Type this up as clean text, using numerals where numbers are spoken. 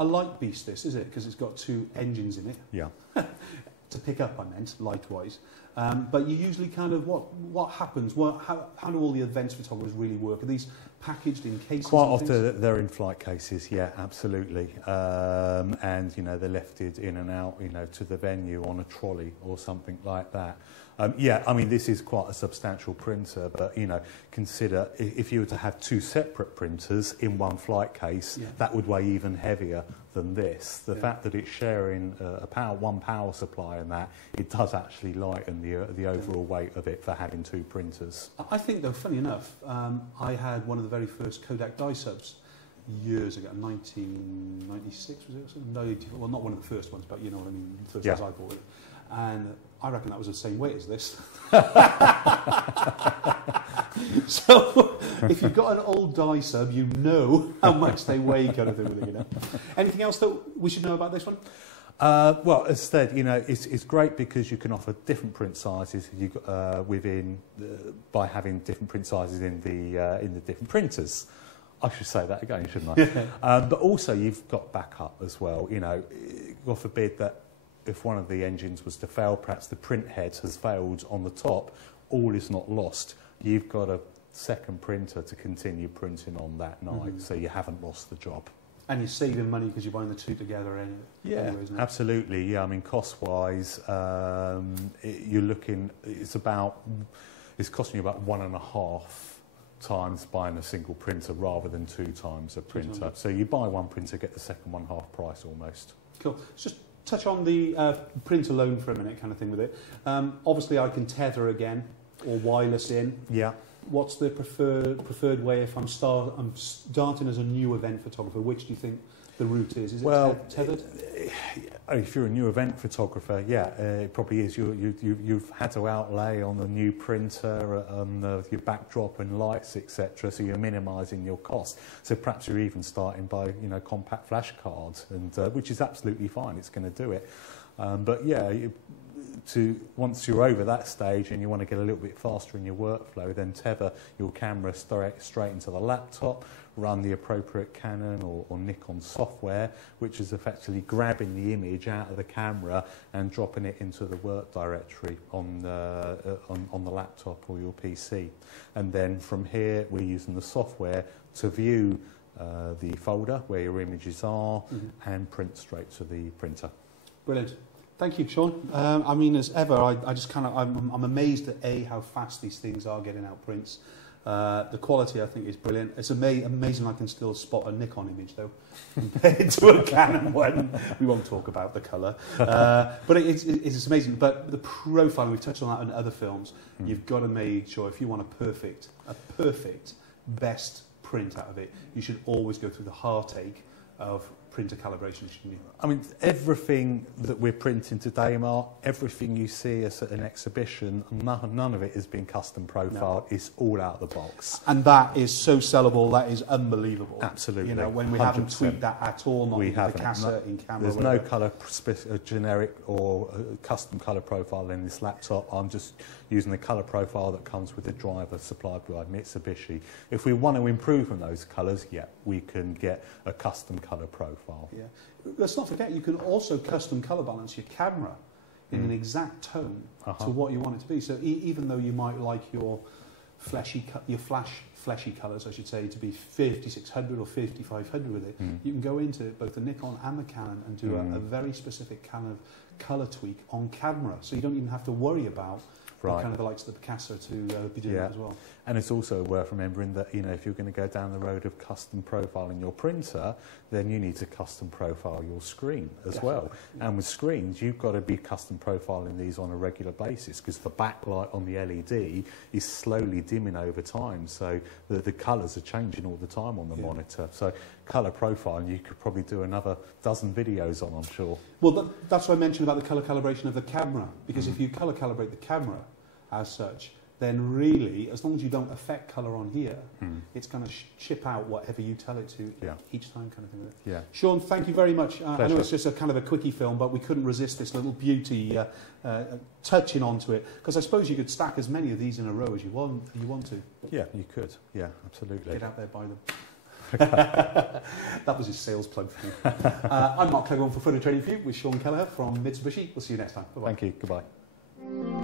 a light beast, this, is it? Because it's got 2 engines in it. Yeah. To pick up, I meant, light-wise. But you usually kind of, what happens? How do all the events photographers really work? Are these packaged in cases? Quite often they're in flight cases, yeah, absolutely. And, you know, they're lifted in and out, you know, to the venue on a trolley or something like that. Yeah, I mean, this is quite a substantial printer, but, you know, consider if you were to have 2 separate printers in one flight case, that would weigh even heavier than this. The fact that it's sharing one power supply and that, it does actually lighten the overall weight of it for having 2 printers. I think, though, funny enough, I had one of the very first Kodak die subs years ago, 1996 was it? No, well, not one of the first ones, but you know what I mean, the first ones I bought it. And I reckon that was the same weight as this. So if you've got an old die sub, you know how much they weigh, kind of thing with it, you know. Anything else that we should know about this one? Well, as I said, you know, it's great because you can offer different print sizes by having different print sizes in the different printers. I should say that again, shouldn't I? But also you've got backup as well. You know, God forbid that if one of the engines was to fail, perhaps the print head has failed on the top, all is not lost. You've got a second printer to continue printing on that night, so you haven't lost the job. And you're saving money because you're buying the 2 together anyway. Yeah, absolutely. Yeah, I mean, cost-wise, you're looking, it's costing you about 1.5 times buying a single printer rather than 2 times a printer. So you buy one printer, get the second one half price almost. Cool. Let's just touch on the print alone for a minute, kind of thing with it. Obviously, I can tether again or wireless in. Yeah. What's the preferred way if I'm starting as a new event photographer? Which do you think the route is? Is it tethered? If you're a new event photographer, yeah, it probably is. You've had to outlay on the new printer, on your backdrop and lights, etc. So you're minimising your costs. So perhaps you're even starting by, you know, compact flash cards, and which is absolutely fine. It's going to do it. But yeah. Once you're over that stage and you want to get a little bit faster in your workflow, then tether your camera straight into the laptop, run the appropriate Canon or Nikon software, which is effectively grabbing the image out of the camera and dropping it into the work directory on the laptop or your PC. And then from here, we're using the software to view the folder where your images are and print straight to the printer. Brilliant. Thank you, Sean. I mean, as ever, I'm amazed at how fast these things are getting out prints. The quality, I think, is brilliant. It's amazing I can still spot a Nikon image, though, compared to a Canon one. We won't talk about the colour. But it's amazing. But the profile, we've touched on that in other films, you've got to make sure if you want a perfect, best print out of it, you should always go through the heartache of printer calibration, shouldn't you? I mean, everything that we're printing today, Mark, everything you see us at an exhibition, none of it has been custom profiled. No. It's all out of the box. And that is so sellable, that is unbelievable. Absolutely. You know, when we 100%. Haven't tweaked that at all, not in the cassette, in camera. There's no colour generic or custom colour profile in this laptop. I'm just using the colour profile that comes with the driver supplied by Mitsubishi. If we want to improve on those colours, yeah, we can get a custom colour profile. Yeah. Let's not forget, you can also custom colour balance your camera in an exact tone to what you want it to be. So even though you might like your fleshy colours, I should say, to be 5600 or 5500 with it, you can go into both the Nikon and the Canon and do a very specific kind of colour tweak on camera. So you don't even have to worry about kind of the likes of the Picasso to be doing that as well. And it's also worth remembering that, you know, if you're going to go down the road of custom profiling your printer, then you need to custom profile your screen as well. Yeah. And with screens, you've got to be custom profiling these on a regular basis because the backlight on the LED is slowly dimming over time. So the colours are changing all the time on the monitor. So colour profiling, you could probably do another dozen videos on, I'm sure. Well, that's what I mentioned about the colour calibration of the camera, because if you colour calibrate the camera as such, then really, as long as you don't affect colour on here, it's going to chip out whatever you tell it to each time, kind of thing. Yeah. Sean, thank you very much. I know it's just a kind of a quickie film, but we couldn't resist this little beauty touching onto it, because I suppose you could stack as many of these in a row as you want to. Yeah, you could. Yeah, absolutely. Get out there, buy them. That was his sales plug for me. I'm Mark Cleghorn for Photo Training View with Sean Kelleher from Mitsubishi. We'll see you next time. Bye-bye. Thank you. Goodbye.